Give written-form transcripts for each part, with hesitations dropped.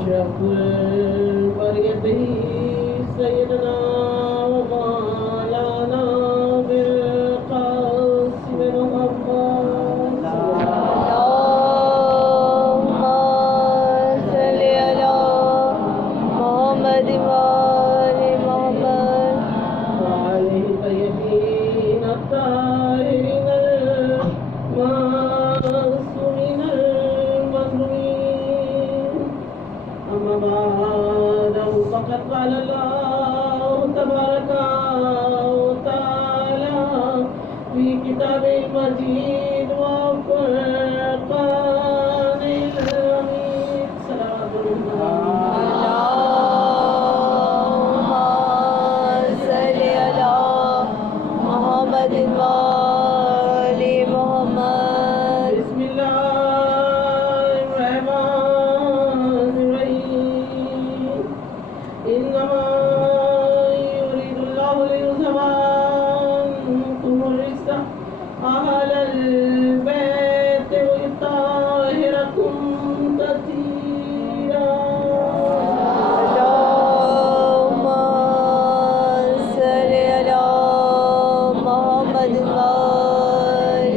أشرف البرية سيدنا ومولانا بالقاسم محمد اللهم صل على محمد وآل محمد وعليه الطيبين الطاهرين المعصومين المظلومين أما بعد فقد قال الله تبارك وتعالى في كتابه المجيد وفرقان الحميد صلوات الله اللهم صل على محمد وآل محمد بسم الله الرحمن الرحيم إنما يريد الله ليذهب عنكم الرجس أهل البيت ويطهركم تطهيرا اللهم صل على محمد وآل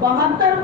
72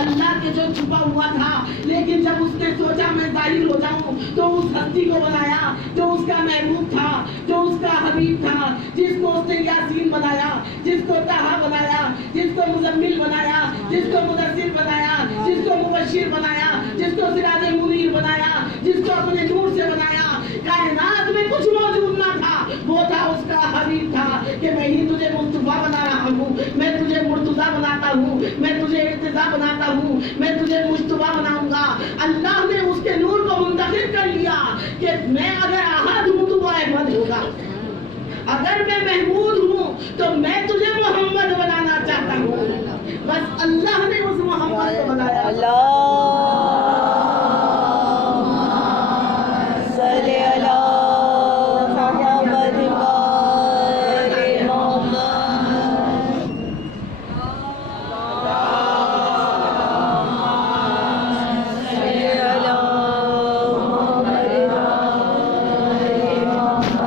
اللہ کے جو چھپا ہوا تھا، لیکن جب اس نے سوچا میں ظاہر ہو جاؤں تو اس ہستی کو بنایا جو اس کا محبوب تھا، جو اس کا حبیب تھا، جس کو اس نے یاسین بنایا، جس کو طہ بنایا، جس کو مزمل بنایا، جس کو مدثر بنایا، جس کو مبشر بنایا، جس کو سراج منیر بنایا، جس کو اپنے نور سے بنایا۔ کائنات میں کچھ موجود نہ تھا، وہ تھا اس کا حبیب تھا کہ میں ہی تجھے مصطفیٰ بنا رہا ہوں، میں تجھے مرتضیٰ بناتا ہوں، میں تجھے ارتضیٰ بناتا ہوں، میں تجھے مصطفیٰ بناؤں گا۔ اللہ نے اس کے نور کو منتخب کر لیا کہ میں اگر احد ہوں تو وہ احمد ہوگا، اگر میں محمود ہوں تو میں تجھے محمد بنانا چاہتا ہوں۔ بس اللہ نے اس محمد کو بنایا۔ صلی علی محمد وآل محمد۔ صلی علی محمد وآل محمد۔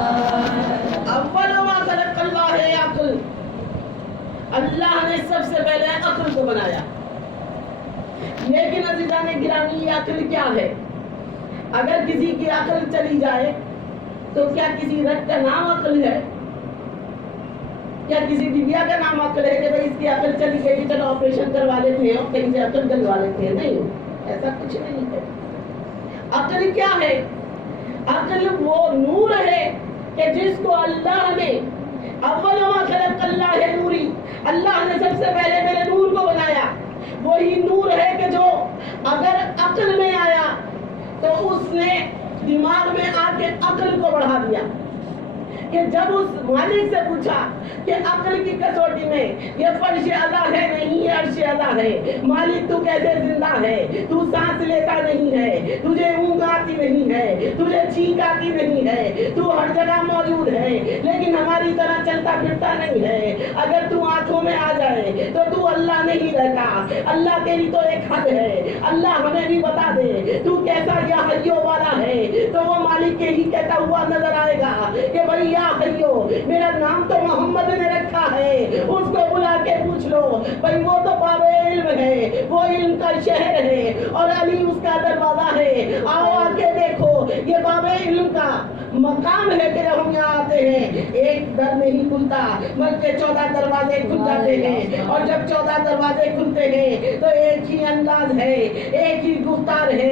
اول ما خلق اللہ عقل، اللہ نے سب سے پہلے عقل کو بنایا۔ لیکن عزیزان گرامی، یہ عقل کیا ہے؟ اگر کسی کی عقل چلی جائے تو کیا کسی رگ کا نام عقل ہے؟ کیا کسی ڈبیا کا نام عقل ہے کہ بھائی اس کی عقل چلی گئی چلو آپریشن کروا لیتے ہیں اور کہیں سے عقل ڈلوا لیتے ہیں؟ نہیں، ایسا کچھ نہیں ہے۔ عقل کیا ہے؟ عقل وہ نور ہے کہ جس کو اللہ نے اول ما خلق اللہ ہے نوری، اللہ نے سب سے پہلے میرے نور کو بنایا۔ وہی نور ہے کہ جو اگر عقل میں آیا تو اس نے دماغ میں آ کے عقل کو بڑھا دیا کہ جب اس مالک سے پوچھا کہ عقل کی کسوٹی میں یہ فرش ادا ہے نہیں ہے عرش ادا ہے، مالک تو کیسے زندہ ہے، تو سانس لیتا نہیں ہے، تجھے اونگ آتی نہیں ہے، تجھے چھینک آتی نہیں ہے، تو ہر جگہ موجود ہے لیکن ہماری طرح چلتا پھرتا نہیں ہے، اگر تو آنکھوں میں آ جائے تو اللہ نہیں رہتا، اللہ تیری تو ایک حد ہے، اللہ ہمیں بھی بتا دے تو کیسا یا حیو والا ہے۔ تو وہ مالک کے ہی کہتا ہوا نظر آئے گا کہ بھائی یا حیو، میرا نام تو محمد نے رکھا ہے، اس کو بلا کے پوچھ لو بھائی وہ تو باب علم ہے، وہ علم کا شہر ہے اور علی اس کا دروازہ ہے، آؤ آ کے دیکھو یہ باب علم کا مقام ہے کہ جب ہم یہاں آتے ہیں ایک در نہیں کھلتا بلکہ 14 دروازے کھل جاتے ہیں، اور جب 14 دروازے کھلتے ہیں تو ایک ہی انداز ہے، ایک ہی گفتار ہے،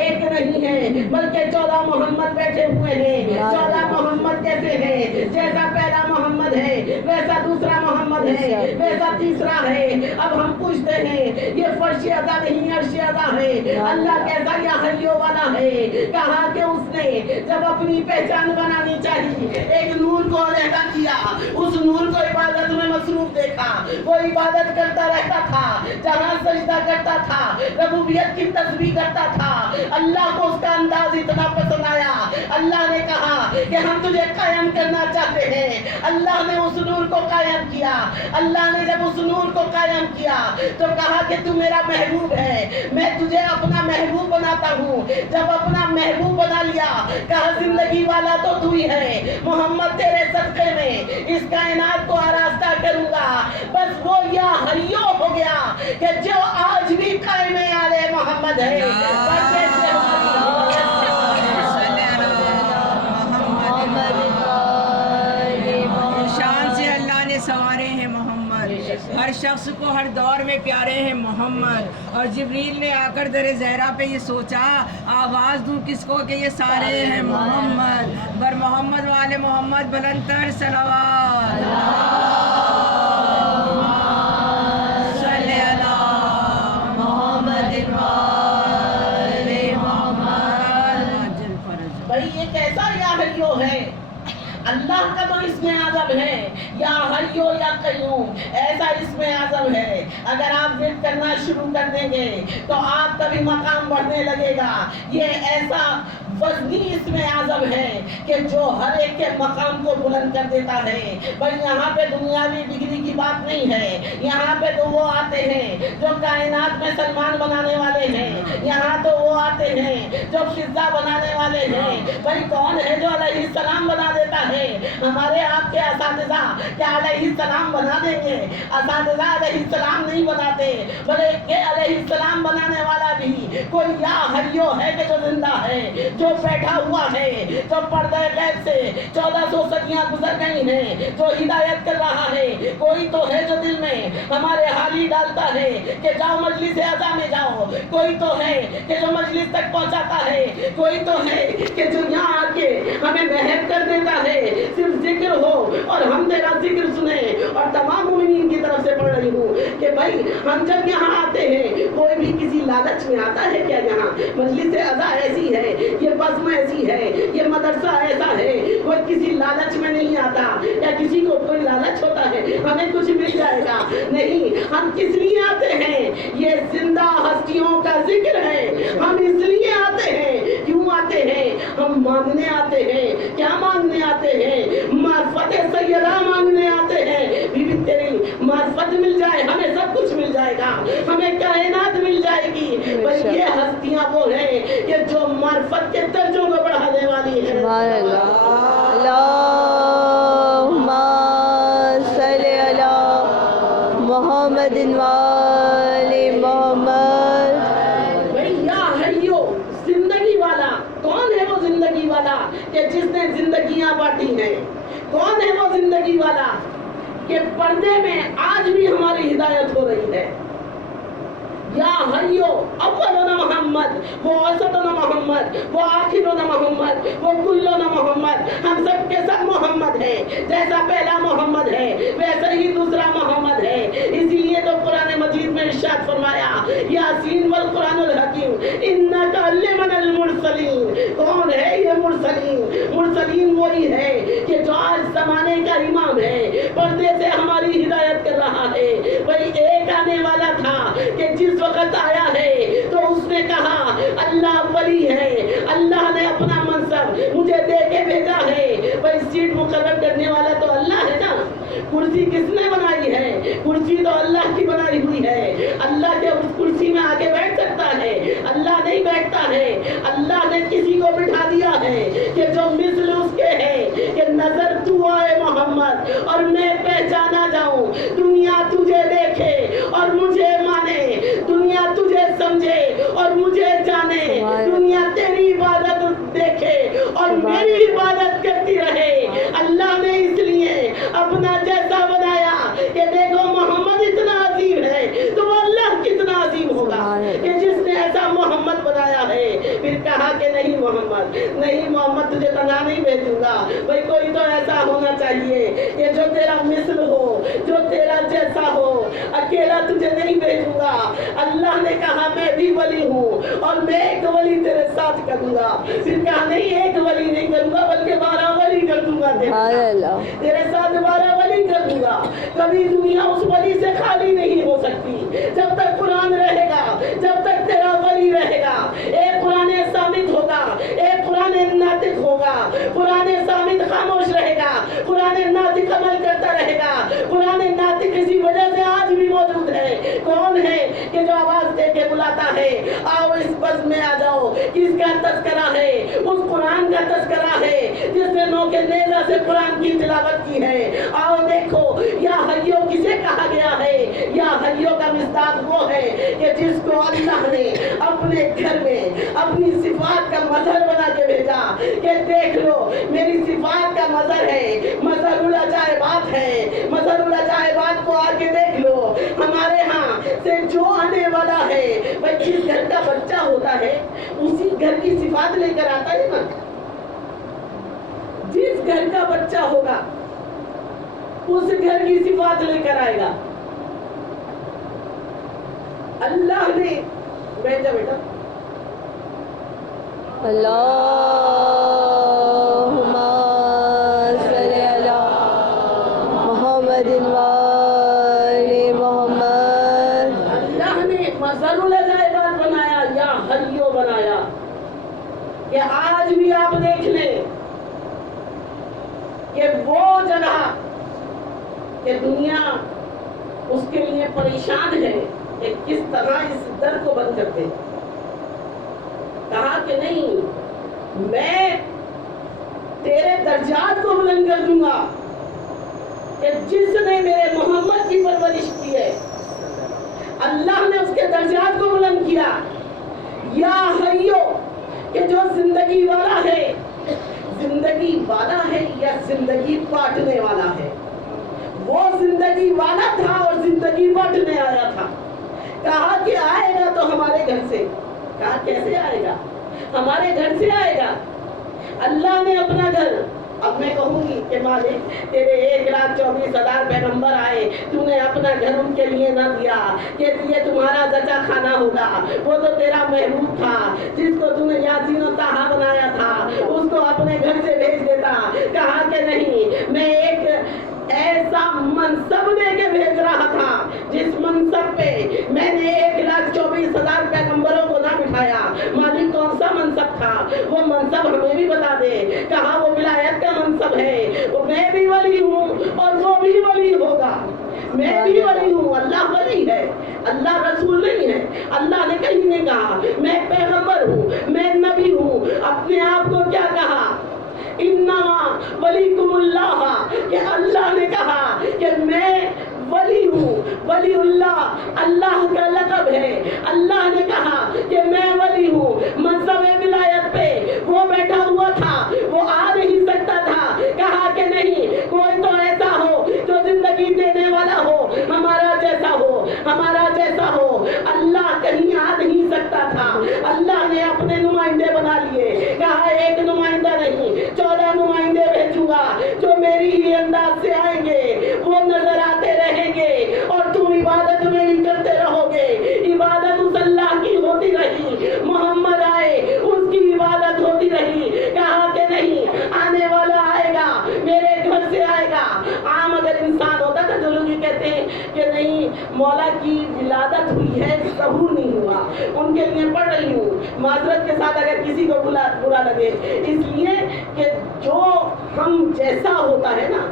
ایک نہیں ہے بلکہ 14 محمد بیٹھے ہوئے ہیں۔ 14 محمد کیسے ہیں؟ جیسا پہلا محمد ہے ویسا دوسرا محمد ہے ویسا تیسرا ہے۔ اب ہم پوچھتے ہیں یہ فرش ادا نہیں عرش ادا ہے، اللہ کیسا یا حیو والا ہے؟ کہا کہ اس نے جب اپنی پہچان بنانی چاہیے ایک نور کو علیحدہ کیا، اس نور کو عبادت میں مصروف دیکھا، وہ عبادت کرتا رہتا تھا، جہاں سجدہ کرتا تھا ربوبیت کی تسبیح کرتا تھا۔ اللہ کو اس کا انداز اتنا پسند آیا، اللہ نے کہا کہ ہم تجھے قائم کرنا چاہتے ہیں۔ اللہ نے اس نور کو قائم کیا۔ اللہ نے جب اس نور کو قائم کیا تو کہا کہ تو میرا محبوب ہے، میں تجھے اپنا محبوب بناتا ہوں۔ جب اپنا محبوب بنا لیا کہا زندگی والا تو تو ہی ہے، محمد تیرے صدقے میں اس کائنات کو آراستہ کروں گا۔ بس وہ یا حیو ہو گیا کہ جو آج بھی قائم آلے محمد ہے۔ بس ایسے شان سے اللہ نے سوارے ہیں محمد، ہر شخص کو ہر دور میں پیارے ہیں محمد۔ اور جبریل نے آ کر در زہرا پہ یہ سوچا آواز دوں کس کو کہ یہ سارے ہیں محمد۔ بر محمد والے محمد بلند تر صلوات۔ صلی علی محمد وآل محمد۔ بھائی یہ کیسا یا حیو ہے؟ اللہ کا تو اسم اعظم ہے یا حیو یا قیوم، ایسا اسم اعظم ہے۔ اگر آپ ذکر کرنا شروع کر دیں گے تو آپ کا بھی مقام بڑھنے لگے گا۔ یہ ایسا وزنی اسم اعظم ہے کہ جو ہر ایک کے مقام کو بلند کر دیتا ہے۔ بھائی یہاں پہ دنیاوی ڈگری کی بات نہیں ہے، یہاں پہ تو وہ آتے ہیں جو کائنات میں سلمان بنانے والے ہیں، یہاں تو وہ آتے ہیں جو فضا بنانے والے ہیں. بھائی کون ہے جو علیہ السلام بنا دیتا ہے؟ ہمارے آپ کے اساتذہ کیا علیہ السلام بنا دیں گے؟ اساتذہ علیہ السلام نہیں بناتے، بلکہ علیہ السلام بنانے والا بھی کوئی یا حیو ہے کہ جو زندہ ہے، جو بیٹھا ہوا ہے، جو پردہ غیب سے 1400 صدیاں گزر گئی ہیں، جو ہدایت کر رہا ہے. کوئی تو ہے جو دل میں ہمارے حالی ڈالتا ہے کہ جاؤ مجلس اعضا میں جاؤ. کوئی تو ہے کہ جو مجلس تک پہنچاتا ہے. کوئی تو ہے کہ جو یہاں آ کے ہمیں محب کر دیتا ہے. صرف ذکر ہو اور ہم تیرا ذکر سنیں. اور تمام مومنین کی طرف سے پڑھ رہی ہوں کہ بھائی ہم جب یہاں آتے ہیں کوئی بھی کسی لالچ میں آتا ہے کیا؟ یہاں مجلس اعضا ایسی ہے، یہ بزم ایسی ہے، یہ مدرسہ ایسا ہے، کوئی کسی لالچ میں نہیں آتا. یا کسی کو کوئی لالچ ہوتا ہے ہمیں کچھ مل جائے گا؟ نہیں، ہم کس لیے آتے ہیں؟ یہ زندہ ہستیوں کا ذکر ہے. ہم اس لیے آتے ہیں. کیوں آتے ہیں؟ ہم مانگنے آتے ہیں. کیا مانگنے آتے ہیں؟ معرفت سیدہ مانگنے آتے ہیں. بیوی تیری معرفت مل جائے ہمیں سب کچھ مل جائے گا، ہمیں کائنات مل جائے گی. پر یہ ہستیاں وہ ہیں کہ جو معرفت کے درجوں کو بڑھانے والی ہیں. سبحان اللہ. اللہم صلی علی محمد وآل محمد. بھئی یا حیو، زندگی والا کون ہے؟ وہ زندگی والا کہ جس نے زندگیاں بانٹی ہیں. کون ہے وہ زندگی والا کہ پردے میں آج بھی ہماری ہدایت ہو رہی ہے. یا حیو اولنا محمد، وہ اوسطنا محمد، وہ آخرنا محمد، وہ کلنا محمد. ہم سب کے سب محمد ہیں. جیسا پہلا محمد ہے ویسا ہی دوسرا محمد ہے. اسی لیے تو قرآن مجید میں ارشاد فرمایا یاسین والقرآن الحکیم انک لمن المرسلین. کون ہے یہ مرسلین؟ مرسلین وہی ہے کہ جو آج زمانے کا امام ہے، پردے سے ہماری ہدایت کر رہا ہے. وہی ایک آنے والا تھا کہ جس وقت آیا ہے تو اس نے کہا اللہ ولی ہے، اللہ نے اپنا منصب مجھے دے کے بھیجا ہے. بھائی سیٹ مقرر کرنے والا تو اللہ ہے نا. کرسی کس نے بنائی ہے؟ کرسی تو اللہ کی بنائی ہوئی ہے. اللہ کے اس کرسی میں آ کے بیٹھ سکتا ہے؟ اللہ نہیں بیٹھتا ہے. اللہ نے کسی کو بٹھا دیا ہے کہ جو مثل اس کے ہے کہ نظر تو آئے محمد اور میں پہچانا جاؤں. دنیا تجھے دیکھے اور مجھے مانے، دنیا تجھے سمجھے اور مجھے جانے، دنیا تیری عبادت دیکھے اور میری عبادت کرتی رہے. اللہ نے اس لیے اپنا جیسا بنایا کہ دیکھو محمد اتنا عظیم ہے تو وہ اللہ کتنا عظیم ہوگا کہ جس نے ایسا محمد بنایا ہے. پھر کہا کہ نہیں محمد، نہیں محمد تجھے تنہا نہیں بھیجوں گا. بھائی کوئی تو ایسا ہونا چاہیے کہ جو تیرا مثل ہو، جو تیرا جیسا ہو. اکیلا تجھے نہیں بھیجوں گا. اللہ نے کہا میں بھی ولی ہوں اور میں ایک ولی تیرے ساتھ کروں گا. پھر کہا نہیں ایک ولی نہیں کروں گا بلکہ 12 ولی کر دوں گا تیرے ساتھ 12 ولی کر دوں گا. کبھی دنیا اس ولی سے خالی نہیں ہو سکتی جب تک قرآن رہے گا، جب تک تیرا ولی رہے گا. ایک قرآن ثابت ہوگا، ایک قرآن ناطق ہوگا. قرآن ثابت خاموش رہے گا، قرآن ناطق عمل کرتا رہے گا. قرآن ناطق اسی وجہ سے آج بھی موجود ہے. کون ہے کہ جو آواز دے کے بلاتا ہے آؤ اس بز میں آ جاؤ؟ کس کا تذکرہ ہے؟ اس قرآن کا تذکرہ ہے جس نے نو کے نیزہ سے قرآن کی تلاوت کی ہے. آؤ دیکھو یا حیو کسے کہا گیا ہے؟ یا حیو کا مصداق وہ ہے کہ جس کو اللہ نے اپنے گھر میں اپنی صفات کا مظہر بنا کے بھیجا کہ دیکھ لو میری صفات کا مظہر ہے، مظہر العجائبات ہے. مظہر العجائبات کو آ کے دیکھ لو. ہمارے ہاں سے جو آنے والا ہے بھائی جس گھر کا بچہ ہوتا ہے اسی گھر کی صفات لے کر آتا ہے نا. جس گھر کا بچہ ہوگا اس گھر کی صفات لے کر آئے گا. اللہ نے بیٹا اللہم صلی علی محمد وآل محمد. اللہ نے مظہر العجائبات بنایا، یا حیو بنایا کہ آج بھی آپ دیکھ لیں کہ وہ جگہ کہ دنیا اس کے لیے پریشان ہے کہ کس طرح اس در کو بند کر دے. کہا کہ نہیں، میں تیرے درجات کو بلند کر دوں گا کہ جس نے میرے محمد کی پرورش کی ہے اللہ نے اس کے درجات کو بلند کیا۔ یا حیو کہ جو زندگی والا ہے، زندگی والا ہے یا زندگی بانٹنے والا ہے؟ وہ زندگی والا تھا اور زندگی بانٹنے آیا تھا۔ کہا کہ آئے گا تو ہمارے گھر سے۔ کہا کیسے آئے گا؟ ہمارے گھر سے آئے گا۔ اللہ نے اپنا گھر، اب میں کہوں گی کہ مالک تیرے 1,24,000 پیغمبر آئے، تو نے اپنا گھر ان کے لیے نہ دیا کہ یہ تمہارا زچا کھانا ہوگا، وہ تو تیرا محبوب تھا جس کو تو نے یاسین و طٰہٰ بنایا تھا، اس کو اپنے گھر سے بھیج دیتا۔ کہا کہ نہیں، میں ایک ایسا منصب دے کے بھیج رہا تھا جس منصب پہ میں نے 1,24,000 پیغمبروں کو نہ بٹھایا۔ مالک کون سا منصب تھا؟ وہ منصب ہمیں بھی بتا دے۔ کہا وہ ولایت کا منصب ہے، وہ میں بھی ولی ہوں اور وہ بھی ولی ہوگا۔ میں بھی ولی ہوں، اللہ ولی ہے، اللہ رسول نہیں ہے۔ اللہ نے کہیں نہیں کہا میں پیغمبر ہوں، میں نبی ہوں۔ اپنے آپ کو کیا کہا؟ انما ولیکم اللہ، کہ اللہ نے کہا کہ میں ولی ہوں۔ ولی اللہ اللہ کا لقب ہے۔ اللہ نے کہا کہ میں ولی ہوں۔ منصب ولایت پہ وہ بیٹھا ہوا تھا، وہ آ نہیں سکتا تھا۔ کہا کہ نہیں، کوئی تو ایسا ہو جو زندگی دینے والا ہو، ہمارا جیسا ہو، ہمارا جیسا ہو۔ اللہ کہیں آ نہیں سکتا تھا، اللہ نے اپنے نمائندے بنا لیے۔ کہا ایک نمائندہ نہیں، 14 نمائندے بھیجوں گا جو میری ہی انداز سے آئیں گے، وہ نظر آتے رہیں گے اور تم عبادت میری کرتے رہو گے۔ عبادت اس اللہ کی ہوتی رہی، محمد آئے اس کی عبادت ہوتی رہی۔ کہا کہ نہیں، آنے والا آئے گا، میرے گھر سے آئے گا۔ عام اگر انسان ہوتا تھا جو لوگ یہ کہتے ہیں کہ نہیں مولا کی ولادت ہوئی ہے، ظہور نہیں ہوا، ان کے لیے پڑھ رہی ہوں معذرت کے ساتھ اگر کسی کو برا لگے، اس لیے کہ جو ہم جیسا ہوتا ہے نا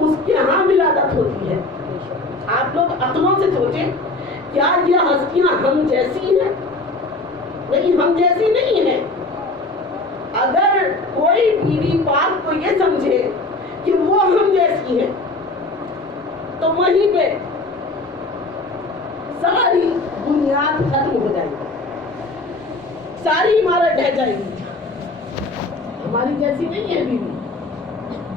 اس کے ہاں ولادت ہوتی ہے۔ آپ لوگ عقلوں سے سوچیں، کیا یہ ہستیاں ہم جیسی ہیں؟ نہیں، ہم جیسی نہیں ہیں۔ اگر کوئی بیوی پاک کو یہ سمجھے کہ وہ ہم جیسی ہیں تو وہیں پہ ساری بنیاد ختم ہو جائے گی، ساری عمارت ڈھہ جائے گی۔ ہماری جیسی نہیں ہے بیوی۔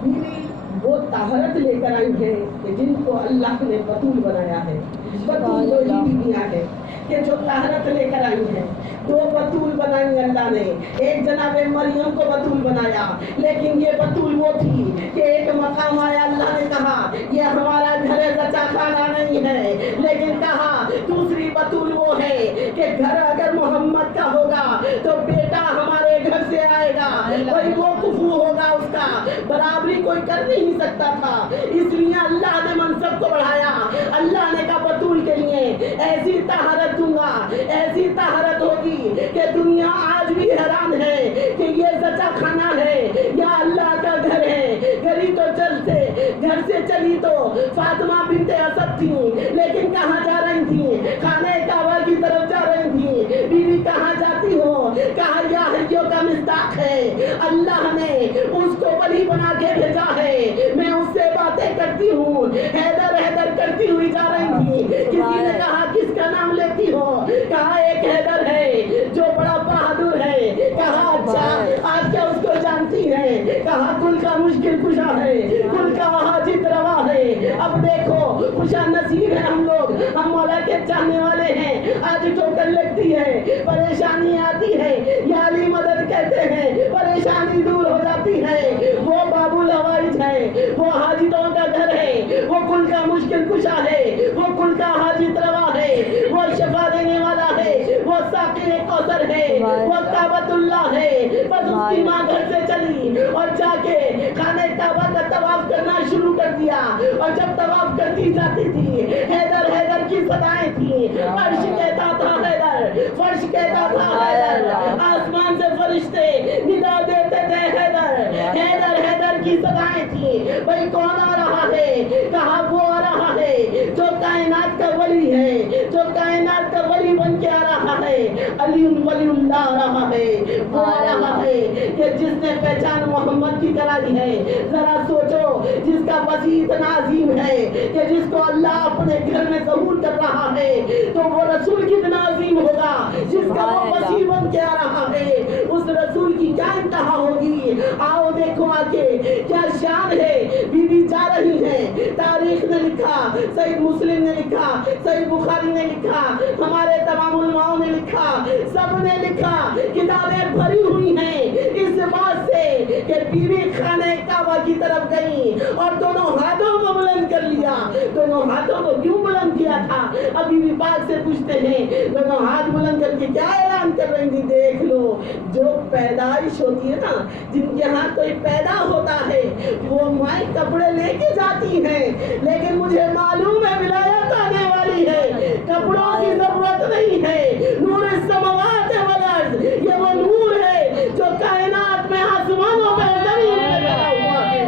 بیوی وہ طہارت لے کر آئی ہے کہ جن کو اللہ نے بطول بنایا ہے۔ بطول وہی بیویاں ہیں کہ جو طہارت لے کر آئی ہیں۔ 2 بطول بنائی اللہ نے، ایک جناب مریم کو بطول بنایا، لیکن یہ بطول وہ تھی کہ ایک مقام آیا، اللہ نے کہا یہ ہمارا گھر زچا کھانا نہیں ہے، لیکن کہا دوسری بطول وہ ہے کہ گھر اگر محمد کا ہوگا تو بیٹا ہمارے گھر سے آئے گا، کوئی وہ کفو ہوگا، اس کا برابری کوئی کر نہیں سکتا تھا۔ اس لیے اللہ نے منصب کو بڑھایا۔ اللہ نے کہا بطول کے لیے ایسی طہارت دوں گا، ایسی طہارت ہوگی کہ دنیا آج بھی حیران ہے کہ یہ زچا کھانا ہے یا اللہ کا گھر ہے۔ گھری تو چلتے گھر سے چلی تو فاطمہ بنت اسد تھی، لیکن کہاں جا رہی تھی؟ خانہ کعبہ کی طرف جا رہی تھی۔ بیوی کہاں جاتی ہو؟ کہا یا حیوں کا مصداق ہے، اللہ نے اس کو ولی بنا کے بھیجا ہے، میں اس سے باتیں کرتی ہوں۔ حیدر حیدر کرتی ہوئی جا رہی تھی، کسی نے کہا کس کا نام لیتی ہو؟ کہا ایک حیدر ہے جو بڑا بہادر ہے۔ کہا اچھا آپ کیا اس کو جانتی ہیں؟ کہا کل کا مشکل کشا ہے، کل کا حاجت روا ہے۔ اب دیکھو خوشا نصیب ہے ہم لوگ، ہم مولا کے چاہنے والے ہیں۔ آج ٹھوکر لگتی ہے، پریشانی آتی ہے، یا علی مدد کہتے ہیں، پریشانی دور ہو جاتی ہے۔ وہ باب الحوائج ہے، وہ حاجتوں کا گھر ہے، وہ کل کا مشکل کشا ہے، وہ کل کا حاجت روا ہے، وہ شفا دینے والا ہے، وہ ساقی کوثر ہے، وہ کعبۃ اللہ ہے۔ بس اس کی ماں گھر سے چلی اور جا کے خانہ کعبہ کا طواف کرنا شروع کر دیا، اور جب طواف کرتی جاتی تھی حیدر حیدر کی صدائیں تھیں۔ عرش کہتا تھا حیدر، فرش کہتا تھا حیدر، آسمان سے فرشتے ندا دیتے تھے حیدر، حیدر حیدر کی صدائیں تھیں۔ بھائی کون آ رہا ہے؟ کہا وہ آ رہا ہے جو کائنات کا ولی ہے، جو کائنات کا ولی بن کے آ رہا ہے، علی ولی اللہ رہا ہے، وہ آ رہا ہے کہ جس نے پہچان محمد کی کرائی ہے۔ ذرا سوچو، جس کا وسیع اتنا عظیم ہے کہ جس کو اللہ اپنے گھر میں ظہور کر رہا ہے، تو وہ رسول کتنا عظیم ہوگا جس کا وہ وسیع بن کے آ رہا ہے۔ اس رسول کی کیا انتہا ہوگی؟ آؤ دیکھو آگے کیا شان ہے۔ بی بی جا رہی ہیں، تاریخ نے لکھا، صحیح مسلم نے لکھا، صحیح بخاری نے لکھا، ہمارے تمام علماء نے لکھا، سب نے لکھا، کتابیں بھری ہوئی ہیں اس بات سے کہ بی بی خانہ کعبہ کی طرف گئی اور دونوں ہاتھوں کو بلند کر لیا۔ دونوں ہاتھوں کو کیوں بلند کیا تھا؟ اب بی بی پاک سے پوچھتے ہیں، دونوں ہاتھ بلند کر کے کیا اعلان کر رہی تھی؟ دیکھ لو، جو پیدائش ہوتی ہے نا، جن کے ہاں کوئی پیدا ہوتا ہے، وہ مائیں کپڑے لے کے جاتی ہیں، لیکن مجھے معلوم ہے ولایت آنے والی ہے، کپڑوں کی ضرورت نہیں ہے۔ نور السماوات والارض، یہ وہ نور ہے جو کائنات میں آسمانوں پہ زمین پہ پھیلا ہوا ہے۔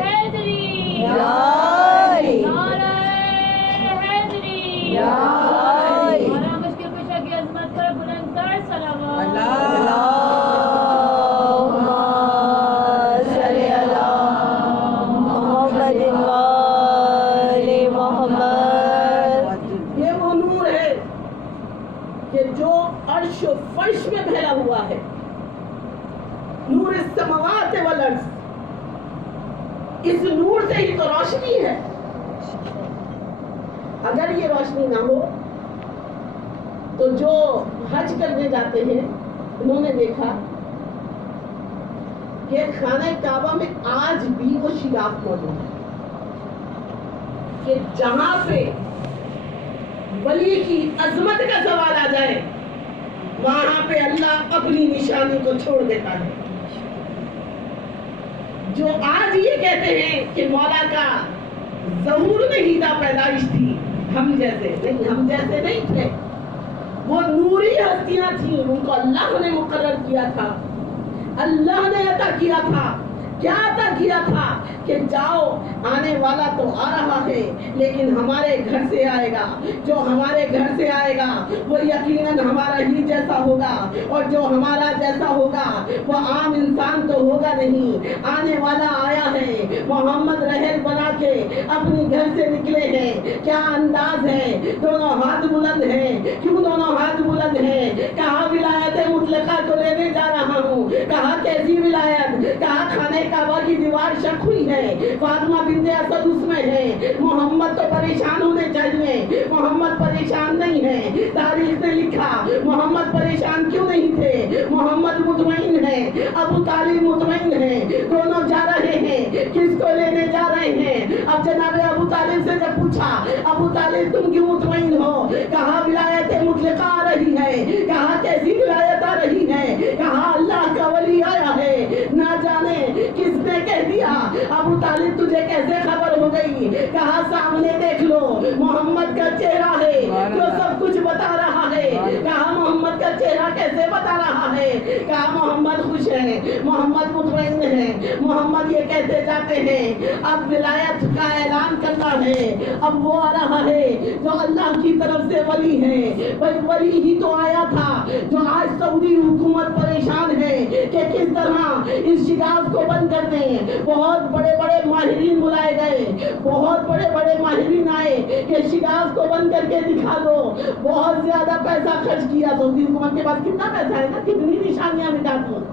یہ وہ نور ہے کہ جو عرش و فرش میں پھیلا ہوا ہے۔ نور السماوات والارض، اس نور سے ہی تو روشنی ہے۔ اگر یہ روشنی نہ ہو تو جو حج کرنے جاتے ہیں انہوں نے دیکھا کہ خانہ کعبہ میں آج بھی وہ شگاف موجود ہے کہ جہاں پہ ولی کی عظمت کا سوال آ جائے وہاں پہ اللہ اپنی نشانی کو چھوڑ دیتا ہے۔ جو آج یہ کہتے ہیں کہ مولا کا ظہور نہیں تھا، پیدائش تھی، ہم جیسے نہیں تھے، وہ نوری ہستیاں تھیں، ان کو اللہ نے مقرر کیا تھا، اللہ نے عطا کیا تھا۔ کیا عطا کیا تھا کہ جاؤ، آنے والا تو آ رہا ہے لیکن ہمارے گھر سے آئے گا، جو ہمارے گھر سے آئے گا وہ یقیناً ہمارا ہی جیسا ہوگا، اور جو ہمارا جیسا ہوگا وہ عام انسان تو ہوگا نہیں۔ آنے والا آیا ہے، محمد رحل بنا کے اپنی گھر سے نکلے ہیں، کیا انداز ہے، دونوں ہاتھ بلند ہیں۔ کیوں دونوں ہاتھ بلند ہیں؟ کہا ولایت مطلقہ کو لینے جا رہا ہوں، کہا کیسی ولایت؟ کہا خانہ کعبہ کی دیوار شق ہوئی ہے، فاطمہ بنت اسد اس میں ہے، محمد تو پریشان ہونے چاہیے، محمد پریشان نہیں ہے۔ تاریخ نے لکھا محمد پریشان کیوں نہیں تھے، محمد مطمئن ہے، ابو طالب مطمئن ہے، دونوں جا رہے ہیں، کس کو لینے جا رہے ہیں؟ اب جناب ابو طالب سے جب پوچھا، ابو طالب تم کیوں مطمئن ہو؟ کہا ولایت مطلقہ آ رہی ہے۔ کہا کیسی ولایت آ رہی ہے؟ کہا اللہ کا ولی آیا ہے، نہ جانے کس نے کہہ دیا۔ ابو طالب تجھے کیسے خبر ہو گئی؟ کہا سامنے دیکھ لو، محمد کا چہرہ ہے جو سب کچھ بتا رہا ہے۔ کہا محمد کا چہرہ کیسے بتا رہا ہے؟ کہا محمد خوش ہے، محمد مطمئن ہے، محمد یہ کہتے جاتے ہیں اب ولایت کا اعلان کرنا ہے، اب وہ آ رہا ہے جو اللہ کی طرف سے ولی ہے۔ ولی ہی تو آیا تھا جو آج سعودی حکومت پریشان ہے کہ کس طرح اس شگاف کو بند کر دیں۔ بہت بڑے بڑے ماہرین بلائے گئے، بہت بڑے بڑے ماہرین آئے کہ شگاف کو بند کر کے دکھا دو۔ بہت زیادہ پیسہ خرچ کیا، سعودی حکومت کے پاس کتنا پیسہ ہے نا، کتنی نشانیاں مٹا دی،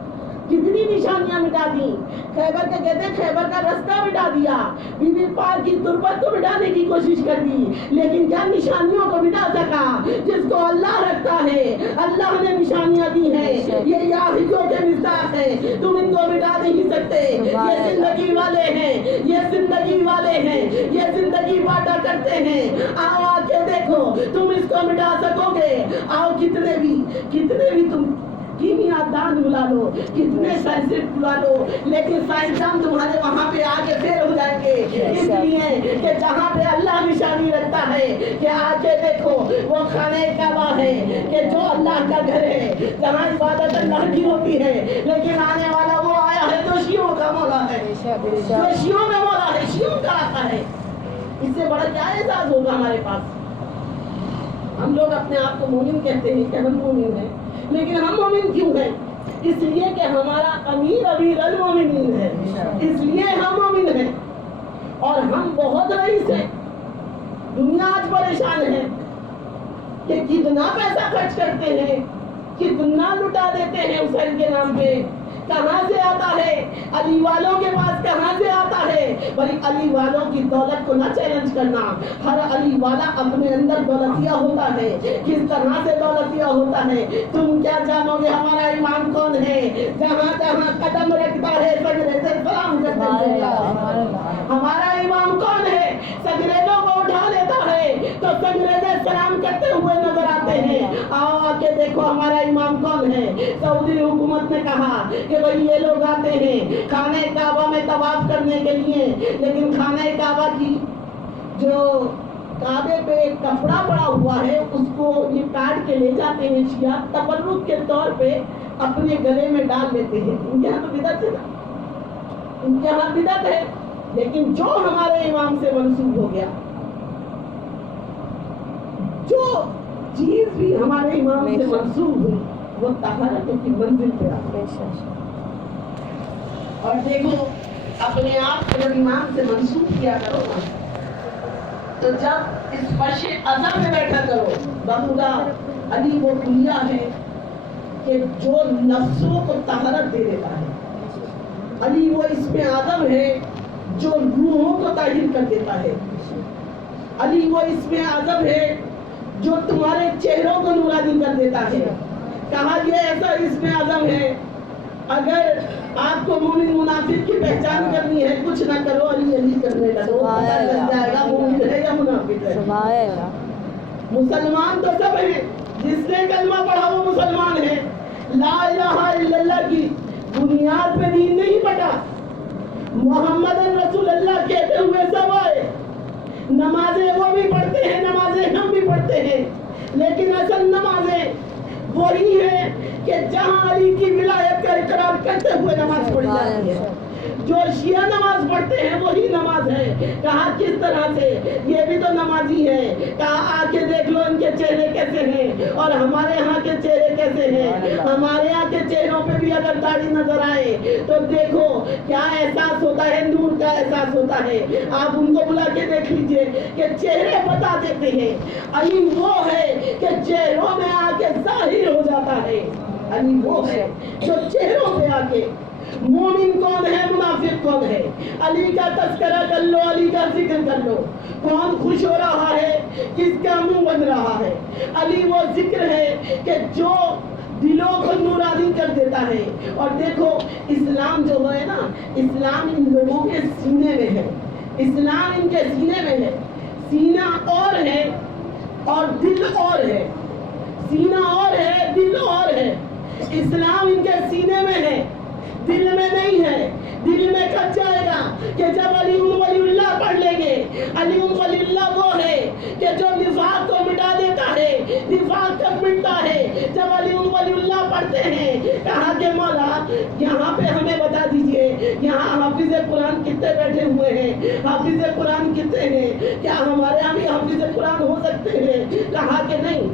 کتنی نشانیاں مٹا دی۔ خیبر کا کہتے ہیں خیبر کا رستہ مٹا دیا، بی بی پاک کی تربت کو مٹانے کی کوشش کر دی، لیکن کیا نشانیوں کو مٹا سکا؟ جس کو اللہ رکھتا ہے، اللہ نے نشانیاں دی ہیں، یہ یاہیوں کے مصداق ہیں، تم ان کو مٹا نہیں سکتے۔ یہ زندگی والے ہیں، یہ زندگی والے ہیں، یہ زندگی بانٹا کرتے ہیں۔ آؤ آ کے دیکھو تم اس کو مٹا سکو گے؟ آؤ کتنے بھی تم کیمیادان بلا لو، کتنے سائنسسٹ بلا لو، لیکن سائنسدان تمہارے وہاں پہ آ کے فیل ہو جائیں گے، اس لیے کہ جہاں پہ اللہ نشانی رکھتا ہے کہ آ کے دیکھو وہ خانہ کعبہ ہے کہ جو اللہ کا گھر ہے، جہاں عبادت اللہ کی ہوتی ہے، لیکن آنے والا وہ آیا ہے جو شیعوں کا مولا ہے، جو شیعوں کا مولا ہے، شیعوں کا آقا ہے۔ اس سے بڑا کیا اعزاز ہوگا ہمارے پاس؟ ہم لوگ اپنے آپ کو مومن کہتے ہیں کہ ہم مومن ہیں، لیکن ہم مومن کیوں ہیں؟ اس لیے کہ ہمارا امیر المومنین ہے، اس لیے ہم مومن ہیں۔ اور ہم بہت رئیس ہیں، دنیا آج پریشان ہے کہ کتنا پیسہ خرچ کرتے ہیں، کتنا لٹا دیتے ہیں حسین کے نام پہ، کہاں سے آتا ہے؟ علی والوں کے پاس کہاں سے آتا ہے؟ بھائی علی والوں کی دولت کو نہ چیلنج کرنا، ہر علی والا اپنے اندر دولتیہ ہوتا ہے، کس طرح سے دولتیہ ہوتا ہے تم کیا جانو گے؟ ہمارا امام کون ہے؟ جہاں جہاں قدم رکھتا ہے سجدے سے سلام کرتے ہیں۔ ہمارا امام کون ہے؟ سجدوں کو اٹھا لیتا ہے تو سجدے سے سلام کرتے ہوئے نظر آتے ہیں۔ آؤ آ کے دیکھو ہمارا امام کون ہے۔ سعودی حکومت نے کہا کہ بھئی یہ لوگ آتے ہیں خانہ کعبہ میں طواف کرنے کے لیے، لیکن خانہ کعبہ کی جو کعبے پہ ایک کپڑا پڑا ہوا ہے اس کو یہ کاٹ کے لے جاتے ہیں شیعہ، تبرک کے طور پہ اپنے گلے میں ڈال لیتے ہیں۔ ان کے یہاں تو بدعت ہے نا، ان کے یہاں بدعت ہے، لیکن جو ہمارے امام سے منسوب ہو گیا، جو چیز بھی ہمارے امام سے منسوب ہوئی وہ طہارت کی منزل پہ آ گئی۔ اور دیکھو اپنے آپ کو جب امام سے منسوب کیا کرو نا تو جب اس فرش اعظم میں بیٹھا کرو، بخدا علی وہ کلیہ ہے کہ جو نفسوں کو طہارت دے دیتا ہے، علی وہ اسم اعظم ہے جو روحوں کو طاہر کر دیتا ہے، علی وہ اسم اعظم ہے جو تمہارے چہروں کو نورانی کر دیتا ہے۔ کہا یہ ایسا اسم اعظم ہے، اگر آپ کو مومن منافق کی پہچان کرنی ہے کچھ نہ کرو، علی علی کرنے لگو، پتہ لگ جائے گا مومن ہے یا منافق ہے۔ مسلمان تو سب ہیں، جس نے کلمہ پڑھا وہ مسلمان ہے، لا الہ الا اللہ کی بنیاد پہ دین نہیں پٹا، محمد رسول اللہ کہتے ہوئے سب آئے۔ نمازیں وہ بھی پڑھتے ہیں، نمازیں ہم بھی پڑھتے ہیں، لیکن اصل نمازیں وہی ہے کہ جہاں علی کی ولایت کا اقرار کرتے ہوئے نماز پڑھی جاتی ہے۔ جو شیعہ نماز پڑھتے ہیں وہی نماز ہے۔ کہا کس طرح سے؟ یہ بھی تو نمازی ہے۔ کہا آ کے دیکھ لو ان کے چہرے کیسے ہیں اور ہمارے ہاں کے چہرے کیسے ہیں۔ ہمارے ہاں کے چہروں پہ بھی اگر داڑھی نظر آئے تو دیکھو کیا احساس ہوتا ہے، نور کا احساس ہوتا ہے۔ آپ ان کو بلا کے دیکھ لیجئے کہ چہرے بتا دیتے ہیں۔ علی وہ ہے کہ چہروں میں آ کے ظاہر ہو جاتا ہے، علی وہ ہے جو چہروں پہ آ کے۔ مومن کون ہے، منافق کون ہے؟ علی کا تذکرہ کر لو، علی کا ذکر کر لو، کون خوش ہو رہا ہے، کس کا منہ بن رہا ہے۔ علی وہ ذکر ہے کہ جو دلوں کو نورانی کر دیتا ہے۔ اور دیکھو اسلام جو ہے نا، اسلام ان لوگوں کے سینے میں ہے، اسلام ان کے سینے میں ہے۔ سینہ اور ہے اور دل اور ہے، سینہ اور ہے، دل اور ہے۔ اسلام ان کے سینے میں ہے، دل میں نہیں ہے۔ دل میں کب جائے گا کہ جب علی ولی اللہ پڑھ لیں گے۔ علی ولی اللہ وہ ہے کہ جو نفاق کو مٹا دیتا ہے۔ نفاق کب مٹتا ہے؟ جب علی ولی اللہ پڑھتے ہیں۔ کہا کہ مولا یہاں پہ ہمیں بتا دیجئے یہاں حافظ قرآن کتنے بیٹھے ہوئے ہیں، حافظ قرآن کتنے ہیں، کیا ہمارے یہاں بھی حافظ قرآن ہو سکتے ہیں؟ کہا کہ نہیں،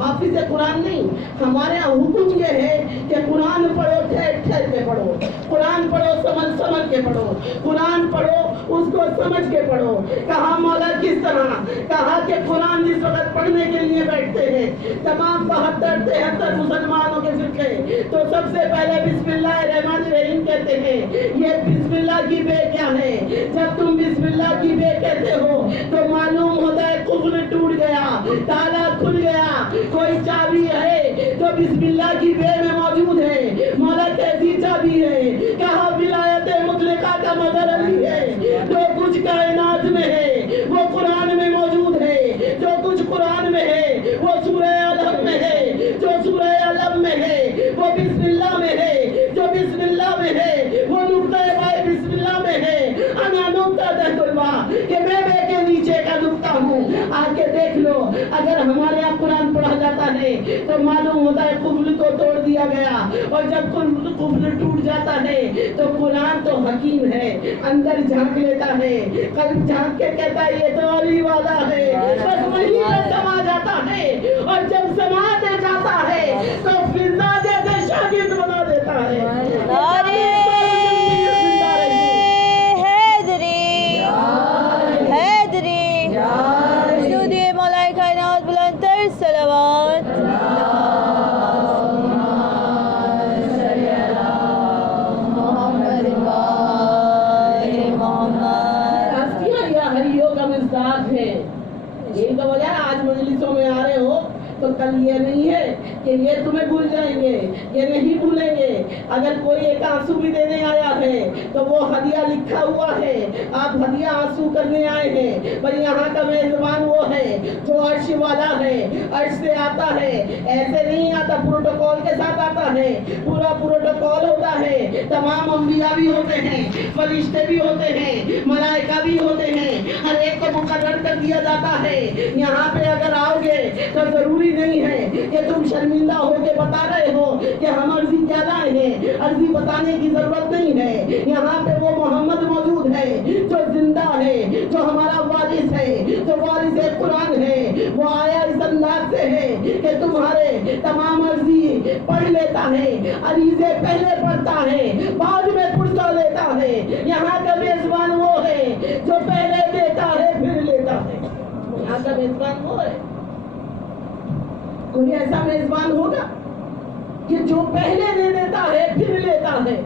حافظ قرآن نہیں، ہمارے یہاں حکم یہ ہے کہ قرآن پڑھو ٹھہر ٹھہر کے پڑھو، قرآن پڑھو سمجھ سمجھ کے پڑھو، قرآن پڑھو اس کو سمجھ کے پڑھو۔ کہا مولا کس طرح؟ کہا کہ قرآن جس وقت پڑھنے کے لیے بیٹھتے ہیں تمام 72-73 مسلمانوں کے فرقے تو سب سے پہلے بسم اللہ الرحمن الرحیم کہتے ہیں۔ یہ بسم اللہ کی بے کیا ہے؟ جب تم بسم اللہ کی بے کہتے ہو تو معلوم ہوتا ہے قفل ٹوٹ گیا، تالا کھل گیا، کوئی چابی ہے جو بسم اللہ کی بے میں موجود ہے۔ مولا کیسی چابی ہے؟ کہا ولایت مطلقہ کا مظہر علی ہے، جو کچھ کائنات میں ہے وہ قرآن میں موجود ہے، جو کچھ قرآن میں ہے وہ سورہ علم میں ہے، جو سورہ علم میں ہے وہ بسم اللہ میں ہے، جو بسم اللہ میں ہے وہ نقطہ بائے بسم اللہ میں ہے۔ انا نقطہ تحت الباء کہ میں بے کے نیچے کا نقطہ ہوں۔ آ کے دیکھ لو اگر ہمارے یہاں قرآن پڑھا جاتا ہے تو معلوم ہوتا ہے قفل کو توڑ دیا گیا اور جب کفر ٹوٹ جاتا ہے تو قرآن تو حکیم ہے، اندر جھانک لیتا ہے، قلب جھانک کے کہتا ہے یہ تو علی والا ہے، بس وہی پر سما جاتا ہے، اور جب سما دے جاتا ہے تو فضا جیسے شاگرد بنا دیتا ہے۔ نعرہ حیدری، حیدری، درود مولا کائنات بلند تر صلوات۔ ہستیاں یا ہریوں کا مزاج ہے، یہ تو وجہ آج مجلسوں میں آ رہے ہو تو کل یہ نہیں ہے کہ یہ تمہیں بھول جائیں گے، یہ نہیں بھولیں گے۔ اگر کوئی ایک آنسو بھی دینے آیا ہے تو وہ ہدیہ لکھا ہوا ہے، آپ ہدیہ آنسو کرنے آئے ہیں، پر یہاں کا میزبان وہ ہے جو عرش والا ہے، عرش سے آتا ہے، ایسے نہیں آتا، پروٹوکول کے ساتھ آتا ہے، پورا پروٹوکول ہوتا ہے، تمام انبیاء بھی ہوتے ہیں، فرشتے بھی ہوتے ہیں، ملائکہ بھی ہوتے ہیں، ہر ایک کو مقرر کر دیا جاتا ہے۔ یہاں پہ اگر آؤ گے تو ضروری نہیں ہے کہ تم شرمندہ ہو کے بتا رہے ہو کہ ہم عرضی کیا لائے ہیں، عرضی بتانے کی ضرورت نہیں ہے۔ یہاں پہ وہ محمد موجود ہے جو زندہ ہے، جو ہمارا وارث ہے، جو وارث قرآن ہے، وہ آیا اس انداز سے ہے کہ تمہارے تمام عرضی پڑھ لیتا ہے، عریضے پہلے پڑھتا ہے، بعد میں پرسا لیتا ہے۔ یہاں کا میزبان وہ ہے جو پہلے دیتا ہے پھر لیتا ہے، یہاں کا میزبان وہ ہے۔ کوئی ایسا میزبان ہوگا کہ جو پہلے دے دیتا ہے پھر لیتا ہے؟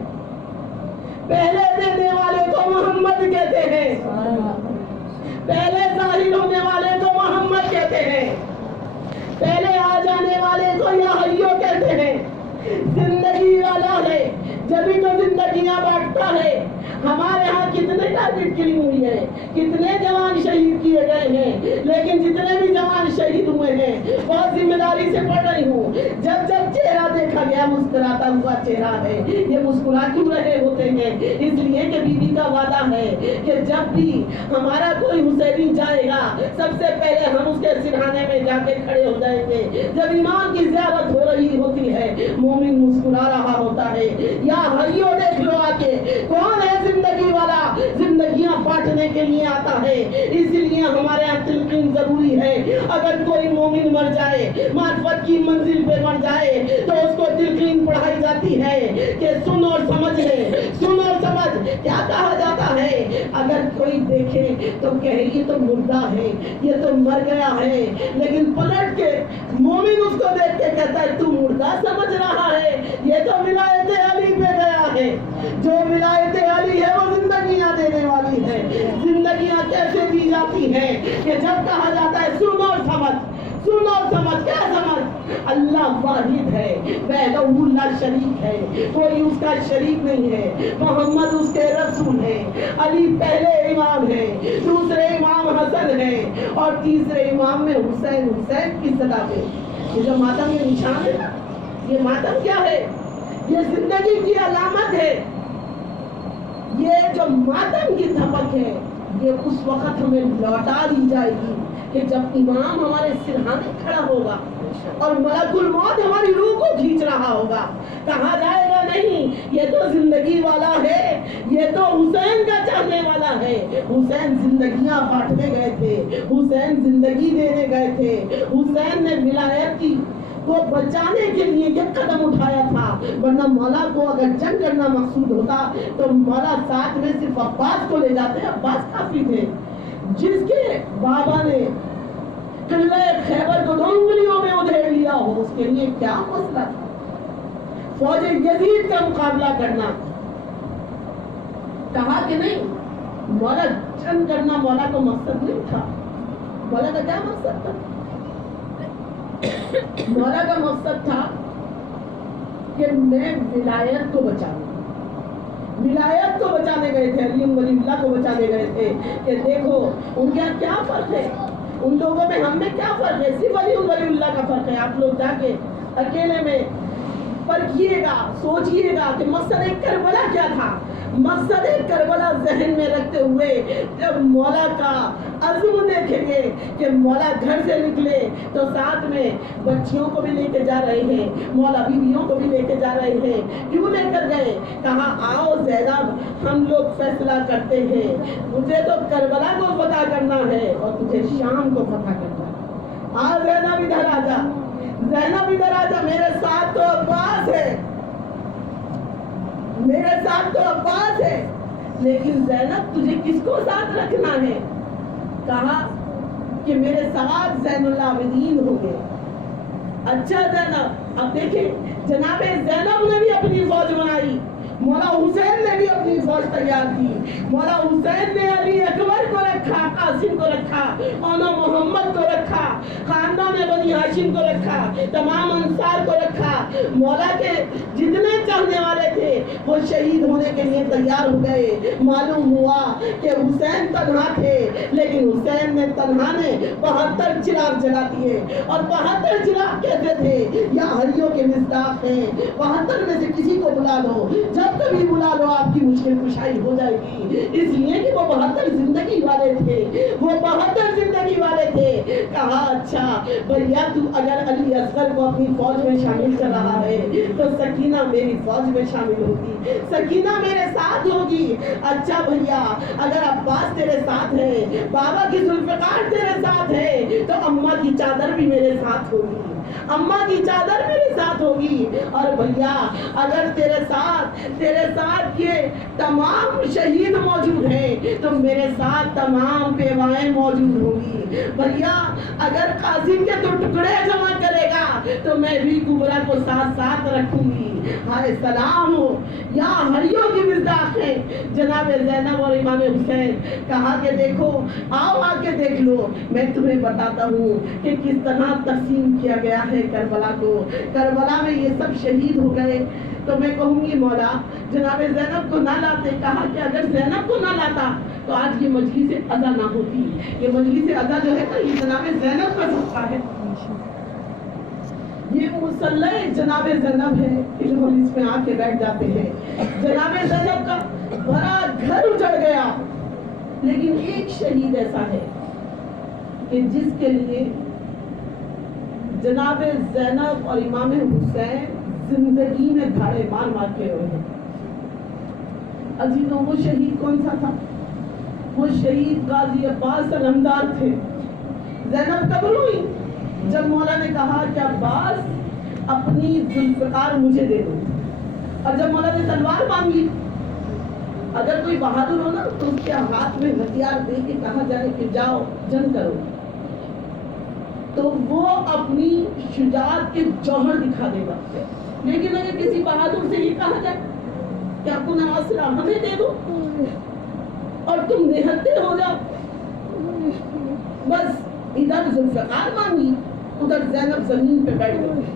پہلے دینے والے کو محمد کہتے ہیں، پہلے ظاہر ہونے والے کو محمد کہتے ہیں، پہلے آ جانے والے کو یا حیو کہتے ہیں۔ زندگی والا ہے جبھی تو زندگیاں بانٹتا ہے۔ ہمارے ہاں کتنے ٹارگٹ کلی ہوئی ہے، کتنے جوان شہید کیے گئے ہیں، لیکن جتنے بھی جوان شہید ہوئے ہیں بہت ذمہ داری سے پڑھ رہی ہوں، جب جب چہرہ دیکھا گیا مسکراتا ہوا چہرہ ہے۔ یہ مسکرا کیوں رہے ہوتے ہیں؟ اس لیے کہ بی بی کا وعدہ ہے کہ جب بھی ہمارا کوئی حسینی جائے گا سب سے پہلے ہم اس کے سرہانے میں جا کے کھڑے ہو جائیں گے۔ جب امام کی زیارت ہو رہی ہوتی ہے مومن مسکرا رہا ہوتا ہے۔ یا بھائیوں دیکھ لو آ کے کون ہے زندگی والا، زندگیاں بانٹنے کے لیے آتا ہے۔ اس لیے ہمارے یہاں تلقین ضروری ہے۔ اگر کوئی مومن مر جائے، معرفت کی منزل پہ مر جائے تو اس کو تلقین پڑھائی جاتی ہے کہ سن اور سمجھ لے، سن اور سمجھ۔ کیا کہا جاتا ہے؟ اگر کوئی دیکھے تو کہے یہ تو مردہ ہے، یہ تو مر گیا ہے، لیکن پلٹ کے مومن اس کو دیکھ کے کہتا ہے تو مردہ سمجھ رہا ہے، یہ تو ولایت علی پہ گیا ہے۔ جو ولایت علی ہے وہ زندگیاں دینے والی ہے۔ زندگیاں کیسے دی جاتی ہیں کہ جب کہا جاتا ہے سن اور سمجھ، سن اور سمجھ۔ کیا سمجھ؟ اللہ واحد ہے، وحدہ لا شریک ہے، کوئی اس کا شریک نہیں ہے، محمد اس کے رسول ہے، علی پہلے امام ہے، دوسرے امام حسن ہے، اور تیسرے امام میں حسین کی صدا پہ۔ یہ جو ماتم کے نشان ہے نا، یہ ماتم کیا ہے؟ یہ زندگی کی علامت ہے۔ یہ جو ماتم کی دھمک ہے یہ اس وقت ہمیں لوٹا دی جائے گی کہ جب امام ہمارے سرہانے کھڑا ہوگا اور ملک الموت ہماری روح کو کھینچ رہا ہوگا۔ کہا جائے گا نہیں یہ تو زندگی والا ہے، یہ تو حسین کا چاہنے والا ہے۔ حسین زندگیاں بانٹنے گئے تھے، حسین زندگی دینے گئے تھے، حسین نے ولایت کی کو بچانے کے لیے یہ قدم اٹھایا تھا، ورنہ مولا کو اگر جنگ کرنا مقصود ہوتا تو مولا ساتھ میں صرف عباس کو لے جاتے، عباس کافی تھے۔ جس کے بابا نے قلعہ خیبر کو 2 انگلیوں میں ادھیڑ لیا ہو اس کے لیے کیا مسئلہ تھا فوج یزید کا مقابلہ کرنا؟ کہا کہ نہیں، مولا جنگ کرنا مولا کو مقصد نہیں تھا۔ مولا کا کیا مقصد تھا؟ مولا کا مقصد تھا کہ میں ولایت کو بچاؤں۔ ولایت کو بچانے گئے تھے، علی ولی اللہ کو بچانے گئے تھے کہ دیکھو ان کا کیا فرق ہے، ان لوگوں میں ہم میں کیا فرق ہے، صرف علی ولی اللہ کا فرق ہے۔ آپ لوگ جا کے اکیلے میں پرکھیے گا، سوچئے گا کہ مقصد کربلا کیا تھا۔ مقصد کربلا ذہن میں رکھتے ہوئے جب مولا کا عزم دیکھیں گے کہ مولا گھر سے نکلے تو ساتھ میں بچیوں کو بھی لے کے جا رہے ہیں، مولا بیویوں کو بھی لے کے جا رہے ہیں، کیوں لے کر گئے؟ کہا آؤ زینب ہم لوگ فیصلہ کرتے ہیں، مجھے تو کربلا کو فتح کرنا ہے اور تجھے شام کو فتح کرنا ہے۔ آ زینب ادھر آ جا، زینب ادھر آ جا، میرے ساتھ تو عباس ہے، میرے ساتھ تو عباس ہے، لیکن زینب تجھے کس کو ساتھ رکھنا ہے؟ کہا کہ میرے ساتھ زین العابدین ہو گئے۔ اچھا زینب، اب دیکھیں جناب زینب نے بھی اپنی فوج بنائی، مولا حسین نے بھی اپنی فوج تیار کی، مولا حسین نے علی اکبر کو رکھا، قاسم کو رکھا، اونا محمد کو رکھا، خاندان بنی ہاشم کو رکھا، تمام انصار کو رکھا، مولا کے جتنے چاہنے والے تھے وہ شہید ہونے کے لیے تیار ہو گئے۔ معلوم ہوا کہ حسین تنہا تھے، لیکن حسین نے تنہا نے 72 چراغ جلا دیے، اور 72 چراغ کہتے تھے یا ہریوں کے مصداق ہیں، 72 میں سے کسی کو بلا لو، جب کبھی بلا لو آپ کی مشکل کشائی ہو جائے گی، اس لیے کہ وہ 72 زندگی والے تھے، وہ 72 زندگی والے تھے۔ کہا اچھا بھیا تو اگر علی اصغر کو اپنی فوج میں شامل کر رہا ہے تو سکینہ میری فوج میں شامل ہوگی، سکینہ میرے ساتھ ہوگی۔ اچھا بھیا اگر عباس تیرے ساتھ ہے، بابا کی ذوالفقار تیرے ساتھ ہے، تو اماں کی چادر بھی میرے ساتھ ہوگی، اماں کی چادر میرے ساتھ ہوگی۔ اور بھیا اگر تیرے ساتھ یہ تمام شہید موجود ہیں تو میرے ساتھ تمام بیوائیں موجود ہوں گی۔ بھیا اگر قاسم کے تو ٹکڑے جمع کرے گا تو میں بھی کبرا کو ساتھ ساتھ رکھوں گی۔ ہائے سلام ہو یا ہریوں کی مصداق ہے جناب زینب اور امام حسین۔ کہا کہ دیکھو آؤ آ کے دیکھ لو، میں تمہیں بتاتا ہوں کہ کس طرح تقسیم کیا گیا ہے کربلا کو۔ کربلا میں یہ سب شہید ہو گئے، تو میں کہوں گی مولا جناب زینب کو نہ لاتے۔ کہا کہ اگر زینب کو نہ لاتا تو آج یہ مجلس اذا نہ ہوتی، یہ مجلس اذا جو ہے نا یہ جناب زینب کا صدقہ ہے، یہ مصلی جناب زینب ہے کہ جو ہم اس میں آ کے بیٹھ جاتے ہیں۔ جناب زینب کا بڑا گھر اجڑ گیا، لیکن ایک شہید ایسا ہے کہ جس کے لیے جناب زینب اور امام حسین زندگی میں دھاڑے مار مار کے ہوئے ہیں۔ عزیزوں وہ شہید کون سا تھا؟ وہ شہید غازی عباس علمدار تھے۔ زینب کب روئی؟ جب مولا نے کہا کہ عباس اپنی ذوالفقار مجھے دے دو، اور جب مولا نے تلوار مانگی، اگر کوئی بہادر ہو نا تو اس کے ہاتھ میں ہتھیار دے کے کہا جائے کہ جاؤ جنگ کرو، تو وہ اپنی شجاعت کے جوہر دکھا دے گا۔ لیکن اگر کسی بہادر سے یہ کہا جائے کہ اپنا آسرا ہمیں دے دو اور تم نہتے ہو جاؤ، بس ادھر ذوالفقار مانگی ادھر زینب زمین پہ بیٹھ گئی۔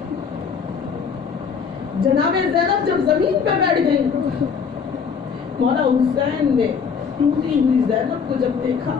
جناب زینب جب زمین پہ بیٹھ گئی، مولا حسین نے ٹوٹی ہوئی زینب کو جب دیکھا،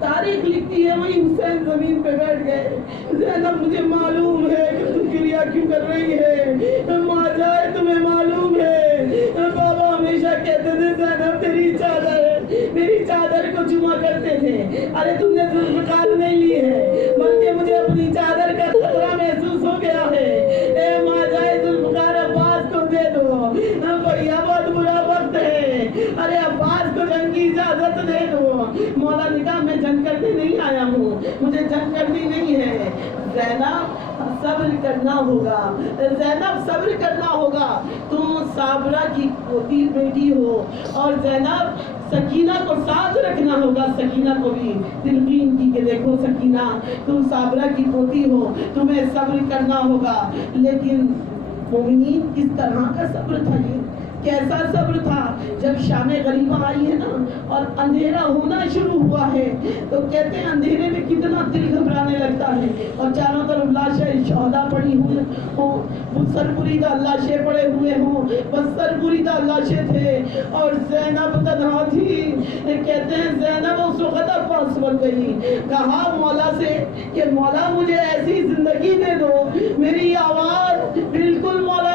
تاریخ لکھتی ہے وہی حسین زمین پہ بیٹھ گئے۔ زینب مجھے معلوم ہے کہ تم کریا کیوں کر رہی ہے، ماں جائے تمہیں معلوم ہے، بابا ہمیشہ کہتے تھے زینب تیری چادر ہے، میری چادر کو جمع کرتے تھے، ارے تم نے ذوالفقار نہیں لی ہے، بلکہ مجھے اپنی چادر کا خطرہ محسوس ہو گیا ہے، اے ماں جائے ذوالفقار عباس کو دے دو، بھیا بہت برا وقت ہے، ارے عباس کو جنگ کی اجازت دے دو۔ مولا نے کہا میں جنگ کرنے نہیں آیا ہوں، مجھے جنگ کرنی نہیں ہے۔ زینب صبر کرنا ہوگا، زینب صبر کرنا ہوگا، تم صابرہ کی پوتی بیٹی ہو، اور زینب سکینہ کو ساتھ رکھنا ہوگا، سکینہ کو بھی تلقین کی کہ دیکھو سکینہ تم صابرہ کی پوتی ہو، تمہیں صبر کرنا ہوگا۔ لیکن مومنین کس طرح کا صبر تھا، یہ کیسا صبر تھا؟ جب شام غریبہ آئی ہے نا اور اندھیرا ہونا شروع ہوا ہے تو کہتے ہیں اندھیرے میں کتنا دل گھبرانے لگتا ہے، اور چاروں طرف لاشیں شہداء پڑی ہوئی ہوں، سرپوریدہ لاشیں پڑے ہوئے ہوں، بس سرپوریدہ لاشیں تھے اور زینب تنہا تھی۔ کہتے ہیں زینب اس وقت عباس بن گئی، کہا مولا سے کہ مولا مجھے ایسی زندگی دے دو، میری آواز بالکل مولا